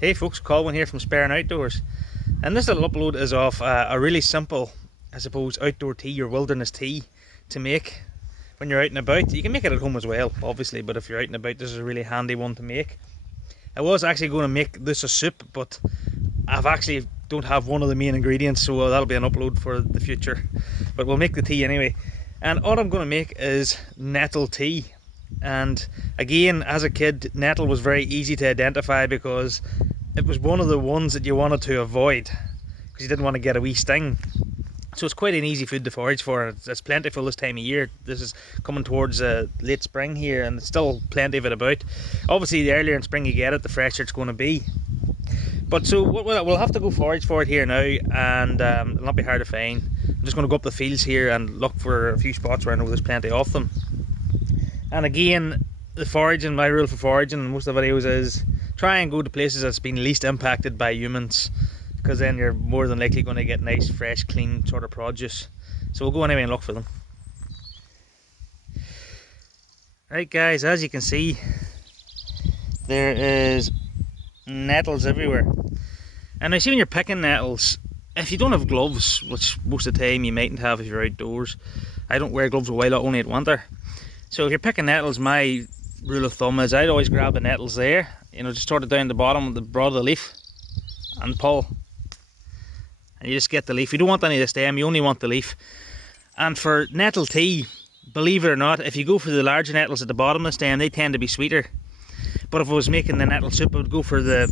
Hey folks, Colin here from Sparing Outdoors, and this little upload is of a really simple, I suppose, outdoor tea or wilderness tea to make when you're out and about. You can make it at home as well, obviously, but if you're out and about, this is a really handy one to make. I was actually going to make this a soup, but I've actually don't have one of the main ingredients, so that'll be an upload for the future. But we'll make the tea anyway. And all I'm going to make is nettle tea. And again, as a kid, nettle was very easy to identify because it was one of the ones that you wanted to avoid because you didn't want to get a wee sting. So it's quite an easy food to forage for. It's plentiful this time of year. This is coming towards late spring here, and it's still plenty of it about. Obviously, the earlier in spring you get it, the fresher it's going to be. But so we'll have to go forage for it here now, and it'll not be hard to find. I'm just going to go up the fields here and look for a few spots where I know there's plenty of them. And again, the foraging, my rule for foraging in most of the videos is try and go to places that's been least impacted by humans, because then you're more than likely going to get nice, fresh, clean sort of produce. So we'll go anyway and look for them. Right guys, as you can see, there is nettles everywhere. And I see when you're picking nettles, if you don't have gloves, which most of the time you mightn't have if you're outdoors, I don't wear gloves a while, only at winter. So if you're picking nettles, my rule of thumb is I'd always grab the nettles there, you know, just sort it down the bottom of the broad of the leaf and pull. And you just get the leaf. You don't want any of the stem, you only want the leaf. And for nettle tea, believe it or not, if you go for the larger nettles at the bottom of the stem, they tend to be sweeter. But if I was making the nettle soup, I would go for the,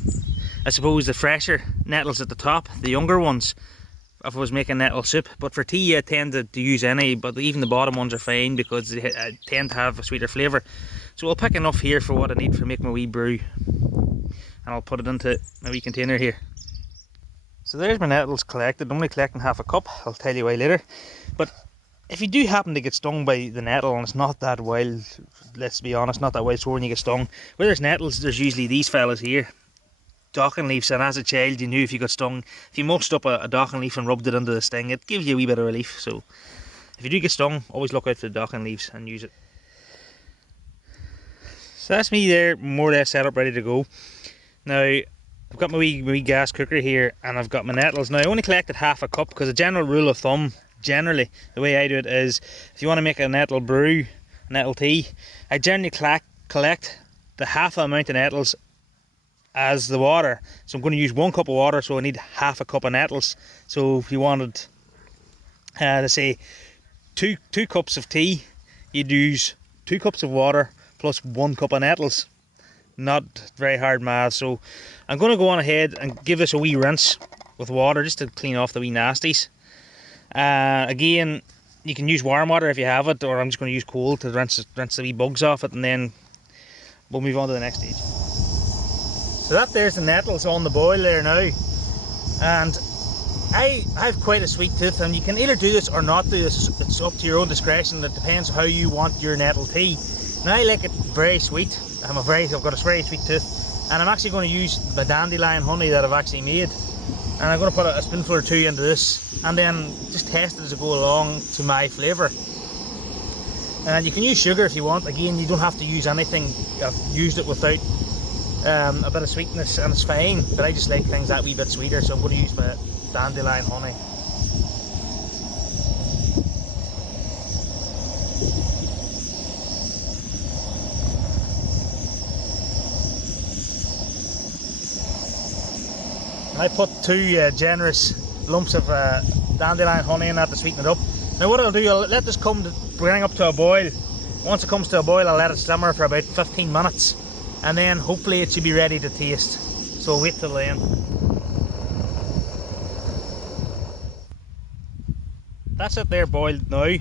I suppose, the fresher nettles at the top, the younger ones, if I was making nettle soup. But for tea I tend to use any, but even the bottom ones are fine because they tend to have a sweeter flavour. So I'll pick enough here for what I need for making my wee brew, and I'll put it into my wee container here. So there's my nettles collected. I'm only collecting half a cup, I'll tell you why later. But if you do happen to get stung by the nettle, and it's not that wild, let's be honest, not that wild sore when you get stung, where there's nettles, there's usually these fellas here, docking leaves. And as a child you knew if you got stung, if you mussed up a docking leaf and rubbed it into the sting, it gives you a wee bit of relief. So if you do get stung, always look out for the docking leaves and use it. So that's me there, more or less set up, ready to go. Now I've got my wee gas cooker here, and I've got my nettles. Now I only collected half a cup because a general rule of thumb, generally the way I do it is, if you want to make a nettle brew, nettle tea, I generally collect the half the amount of nettles as the water. So I'm going to use 1 cup of water, so I need half a cup of nettles. So if you wanted let's say two cups of tea, you'd use 2 cups of water plus 1 cup of nettles. Not very hard math. So I'm going to go on ahead and give this a wee rinse with water just to clean off the wee nasties. Again, you can use warm water if you have it, or I'm just going to use cold to rinse the wee bugs off it, and then we'll move on to the next stage. So there's the nettles on the boil there now, and I have quite a sweet tooth, and you can either do this or not do this. It's up to your own discretion. It depends how you want your nettle tea. Now I like it very sweet. I've got a very sweet tooth, and I'm actually going to use the dandelion honey that I've actually made, and I'm going to put a spoonful or 2 into this, and then just test it as I go along to my flavour. And you can use sugar if you want. Again, you don't have to use anything. I've used it without a bit of sweetness, and it's fine, but I just like things that wee bit sweeter, so I'm going to use my dandelion honey. I put 2 generous lumps of dandelion honey in that to sweeten it up. Now what I'll do, I'll let this bring up to a boil. Once it comes to a boil, I'll let it simmer for about 15 minutes, and then hopefully it should be ready to taste. So I'll wait till then. That's it there, boiled now.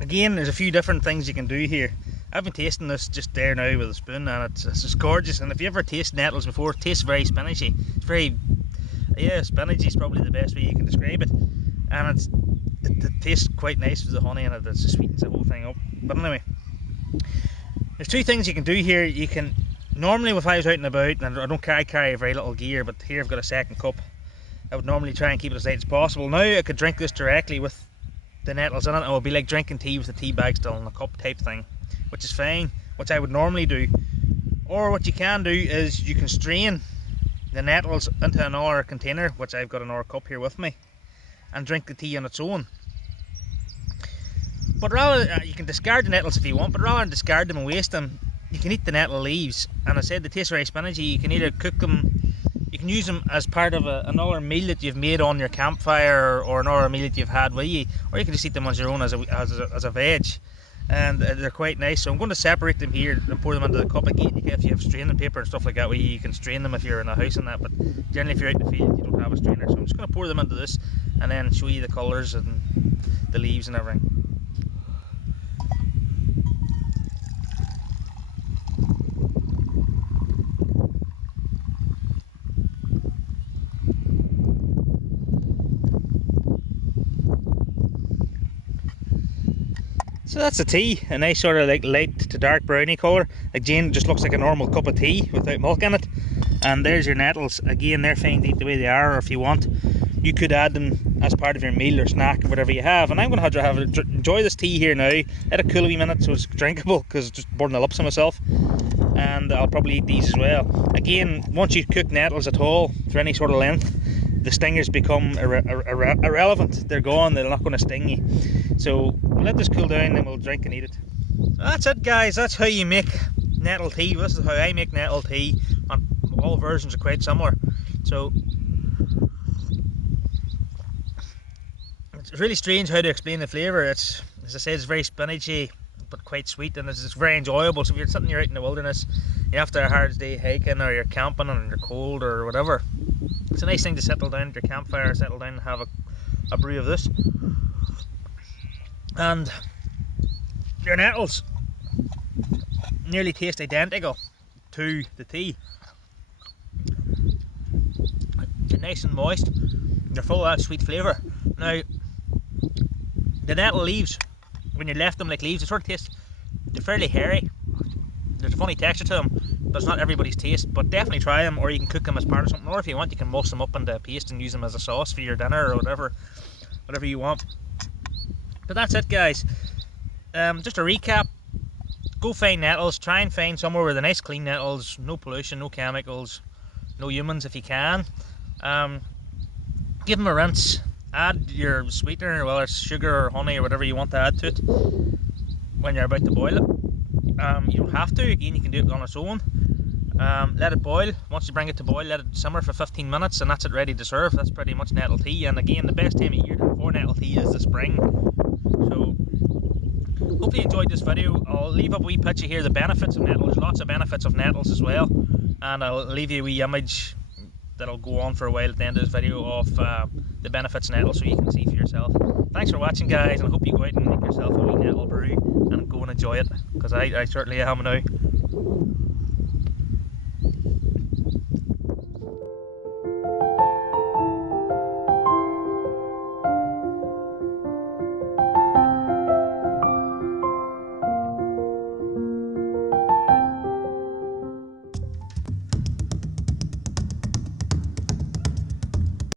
Again, there's a few different things you can do here. I've been tasting this just there now with a spoon, and it's just gorgeous. And if you ever taste nettles before, it tastes very spinachy. It's very, yeah, spinachy is probably the best way you can describe it. And it tastes quite nice with the honey in it. It just sweetens the whole thing up. But anyway, there's 2 things you can do here. You can, normally if I was out and about, and I carry very little gear, but here I've got a second cup. I would normally try and keep it as light as possible. Now I could drink this directly with the nettles in it, and it would be like drinking tea with the tea bag still in a cup type thing, which is fine, which I would normally do. Or what you can do is you can strain the nettles into another container, which I've got another cup here with me, and drink the tea on its own. But rather, you can discard the nettles if you want, but rather than discard them and waste them, you can eat the nettle leaves. And I said they taste very spinachy. You can either cook them, you can use them as part of another meal that you've made on your campfire, or another meal that you've had with you, or you can just eat them on your own as a veg. And they're quite nice. So I'm going to separate them here and pour them into the cup again. If you have straining paper and stuff like that, you can strain them if you're in a house and that, but generally if you're out in the field you don't have a strainer. So I'm just going to pour them into this and then show you the colours and the leaves and everything. So that's the tea, a nice sort of like light to dark browny colour. Like Jane, just looks like a normal cup of tea without milk in it. And there's your nettles. Again, they're fine to eat the way they are, or if you want, you could add them as part of your meal or snack or whatever you have. And I'm going to enjoy this tea here now. Let it cool a wee minute so it's drinkable, because it's just burning the lips of myself. And I'll probably eat these as well. Again, once you cook nettles at all for any sort of length, the stingers become irrelevant. They're gone, they're not going to sting you. So we'll let this cool down and we'll drink and eat it. So that's it, guys. That's how you make nettle tea. This is how I make nettle tea. And all versions are quite similar. So it's really strange how to explain the flavour. It's, as I said, it's very spinachy but quite sweet, and it's very enjoyable. So if you're sitting out in the wilderness, you're after a hard day hiking, or you're camping and you're cold or whatever, it's a nice thing to settle down at your campfire, settle down and have a brew of this. And your nettles nearly taste identical to the tea. They're nice and moist, they're full of that sweet flavour. Now, the nettle leaves, when you left them like leaves, they're fairly hairy. There's a funny texture to them, but it's not everybody's taste. But definitely try them, or you can cook them as part of something, or if you want, you can mush them up into a paste and use them as a sauce for your dinner or whatever you want. But that's it, guys. Just a recap: go find nettles. Try and find somewhere with a nice clean nettles, no pollution, no chemicals, no humans if you can. Give them a rinse. Add your sweetener, whether it's sugar or honey or whatever you want to add to it when you're about to boil it. You don't have to. Again, you can do it on its own. Let it boil. Once you bring it to boil, let it simmer for 15 minutes, and that's it, ready to serve. That's pretty much nettle tea. And again, the best time of year for nettle tea is the spring. So hopefully you enjoyed this video. I'll leave up a wee picture here, the benefits of nettles. There's lots of benefits of nettles as well, and I'll leave you a wee image that'll go on for a while at the end of this video of the benefits of nettles, so you can see for yourself. Thanks for watching, guys, and I hope you go out and make yourself a wee nettle brew and go and enjoy it, because I certainly am now.